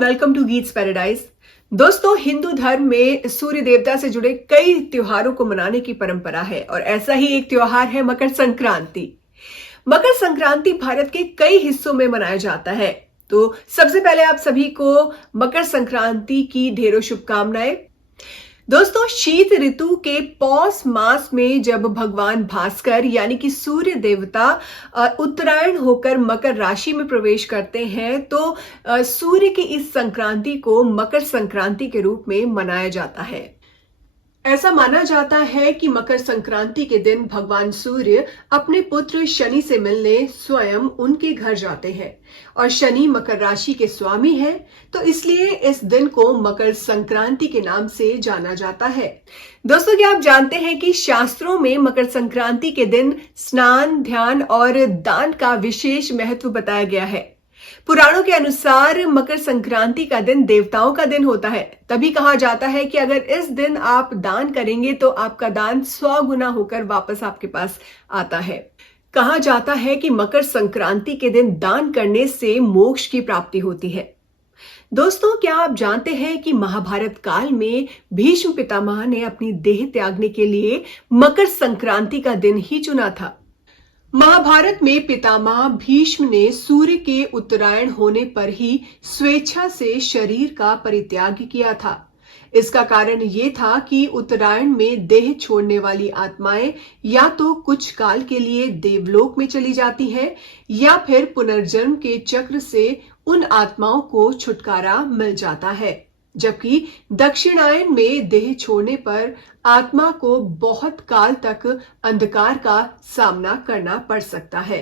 Welcome to गीट्स paradise. दोस्तों, हिंदू धर्म में सूर्य देवता से जुड़े कई त्योहारों को मनाने की परंपरा है और ऐसा ही एक त्योहार है मकर संक्रांति। मकर संक्रांति भारत के कई हिस्सों में मनाया जाता है। तो सबसे पहले आप सभी को मकर संक्रांति की ढेरों शुभकामनाएं। दोस्तों, शीत ऋतु के पौष मास में जब भगवान भास्कर यानी कि सूर्य देवता उत्तरायण होकर मकर राशि में प्रवेश करते हैं तो सूर्य की इस संक्रांति को मकर संक्रांति के रूप में मनाया जाता है। ऐसा माना जाता है कि मकर संक्रांति के दिन भगवान सूर्य अपने पुत्र शनि से मिलने स्वयं उनके घर जाते हैं और शनि मकर राशि के स्वामी हैं, तो इसलिए इस दिन को मकर संक्रांति के नाम से जाना जाता है। दोस्तों, क्या आप जानते हैं कि शास्त्रों में मकर संक्रांति के दिन स्नान, ध्यान और दान का विशेष महत्व बताया गया है। पुराणों के अनुसार मकर संक्रांति का दिन देवताओं का दिन होता है। तभी कहा जाता है कि अगर इस दिन आप दान करेंगे तो आपका दान 100 गुना होकर वापस आपके पास आता है। कहा जाता है कि मकर संक्रांति के दिन दान करने से मोक्ष की प्राप्ति होती है। दोस्तों, क्या आप जानते हैं कि महाभारत काल में भीष्म पितामह ने अपनी देह त्यागने के लिए मकर संक्रांति का दिन ही चुना था। महाभारत में पितामह भीष्म ने सूर्य के उत्तरायण होने पर ही स्वेच्छा से शरीर का परित्याग किया था। इसका कारण ये था कि उत्तरायण में देह छोड़ने वाली आत्माएं या तो कुछ काल के लिए देवलोक में चली जाती हैं या फिर पुनर्जन्म के चक्र से उन आत्माओं को छुटकारा मिल जाता है, जबकि दक्षिणायन में देह छोड़ने पर आत्मा को बहुत काल तक अंधकार का सामना करना पड़ सकता है।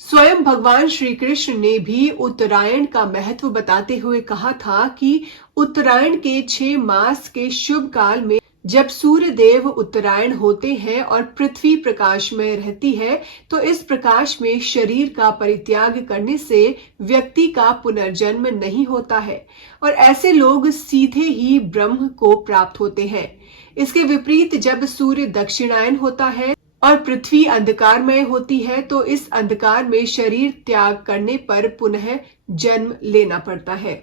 स्वयं भगवान श्री कृष्ण ने भी उत्तरायण का महत्व बताते हुए कहा था कि उत्तरायण के 6 मास के शुभ काल में जब सूर्य देव उत्तरायण होते हैं और पृथ्वी प्रकाश में रहती है तो इस प्रकाश में शरीर का परित्याग करने से व्यक्ति का पुनर्जन्म नहीं होता है और ऐसे लोग सीधे ही ब्रह्म को प्राप्त होते हैं। इसके विपरीत जब सूर्य दक्षिणायन होता है और पृथ्वी अंधकारमय होती है तो इस अंधकार में शरीर त्याग करने पर पुनः जन्म लेना पड़ता है।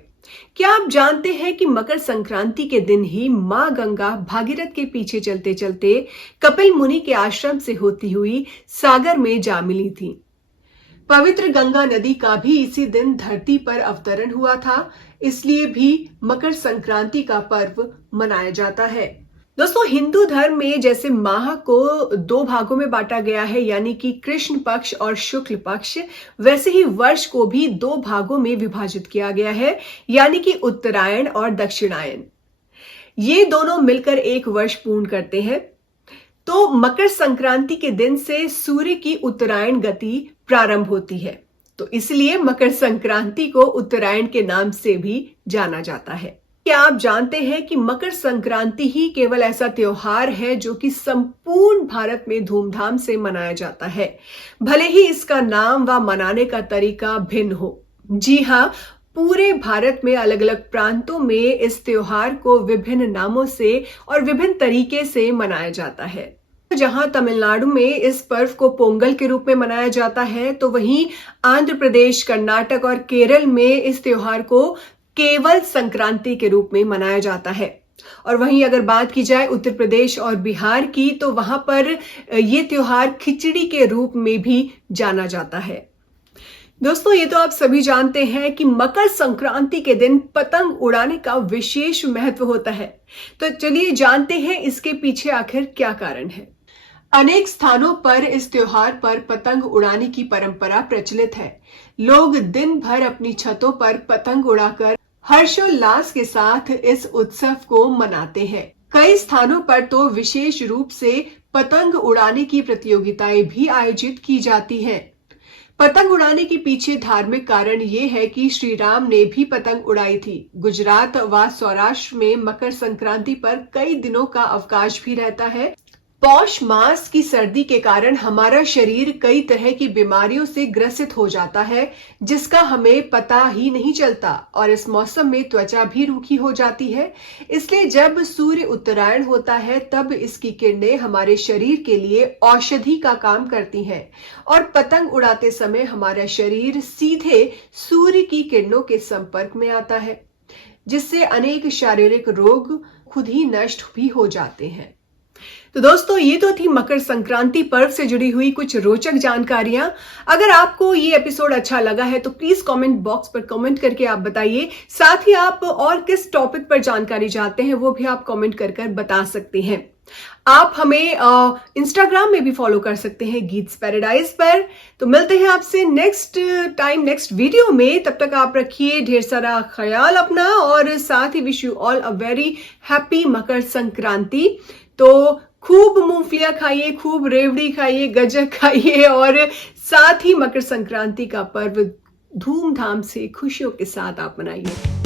क्या आप जानते हैं कि मकर संक्रांति के दिन ही मां गंगा भागीरथ के पीछे चलते चलते कपिल मुनि के आश्रम से होती हुई सागर में जा मिली थी। पवित्र गंगा नदी का भी इसी दिन धरती पर अवतरण हुआ था, इसलिए भी मकर संक्रांति का पर्व मनाया जाता है। दोस्तों, हिंदू धर्म में जैसे माह को 2 भागों में बांटा गया है यानी कि कृष्ण पक्ष और शुक्ल पक्ष, वैसे ही वर्ष को भी 2 भागों में विभाजित किया गया है यानी कि उत्तरायण और दक्षिणायन। ये दोनों मिलकर एक वर्ष पूर्ण करते हैं। तो मकर संक्रांति के दिन से सूर्य की उत्तरायण गति प्रारंभ होती है, तो इसलिए मकर संक्रांति को उत्तरायण के नाम से भी जाना जाता है। क्या आप जानते हैं कि मकर संक्रांति ही केवल ऐसा त्योहार है जो कि संपूर्ण भारत में धूमधाम से मनाया जाता है, भले ही इसका नाम व मनाने का तरीका भिन्न हो। जी हाँ, पूरे भारत में अलग अलग प्रांतों में इस त्योहार को विभिन्न नामों से और विभिन्न तरीके से मनाया जाता है। जहां तमिलनाडु में इस पर्व को पोंगल के रूप में मनाया जाता है, तो वहीं आंध्र प्रदेश, कर्नाटक और केरल में इस त्योहार को केवल संक्रांति के रूप में मनाया जाता है। और वहीं अगर बात की जाए उत्तर प्रदेश और बिहार की, तो वहां पर ये त्योहार खिचड़ी के रूप में भी जाना जाता है। दोस्तों, ये तो आप सभी जानते हैं कि मकर संक्रांति के दिन पतंग उड़ाने का विशेष महत्व होता है। तो चलिए जानते हैं इसके पीछे आखिर क्या कारण है। अनेक स्थानों पर इस त्योहार पर पतंग उड़ाने की परंपरा प्रचलित है। लोग दिन भर अपनी छतों पर पतंग उड़ाकर हर्षोल्लास के साथ इस उत्सव को मनाते हैं। कई स्थानों पर तो विशेष रूप से पतंग उड़ाने की प्रतियोगिताएं भी आयोजित की जाती हैं। पतंग उड़ाने के पीछे धार्मिक कारण ये है कि श्री राम ने भी पतंग उड़ाई थी। गुजरात व सौराष्ट्र में मकर संक्रांति पर कई दिनों का अवकाश भी रहता है। पौष मास की सर्दी के कारण हमारा शरीर कई तरह की बीमारियों से ग्रसित हो जाता है, जिसका हमें पता ही नहीं चलता और इस मौसम में त्वचा भी रूखी हो जाती है। इसलिए जब सूर्य उत्तरायण होता है तब इसकी किरणें हमारे शरीर के लिए औषधि का काम करती हैं और पतंग उड़ाते समय हमारा शरीर सीधे सूर्य की किरणों के संपर्क में आता है। जिससे अनेक शारीरिक रोग खुद ही नष्ट भी हो जाते हैं। तो दोस्तों, ये तो थी मकर संक्रांति पर्व से जुड़ी हुई कुछ रोचक जानकारियां। अगर आपको ये एपिसोड अच्छा लगा है तो प्लीज कमेंट बॉक्स पर कमेंट करके आप बताइए। साथ ही आप और किस टॉपिक पर जानकारी चाहते हैं वो भी आप कमेंट कर बता सकते हैं। आप हमें इंस्टाग्राम में भी फॉलो कर सकते हैं, गीत्स पैराडाइज पर। तो मिलते हैं आपसे नेक्स्ट टाइम, नेक्स्ट वीडियो में। तब तक आप रखिए ढेर सारा ख्याल अपना, और साथ ही wish you all a very happy Makar Sankranti. तो खूब मूंगफलियां खाइए, खूब रेवड़ी खाइए, गज्जक खाइए, और साथ ही मकर संक्रांति का पर्व धूमधाम से खुशियों के साथ आप मनाइए।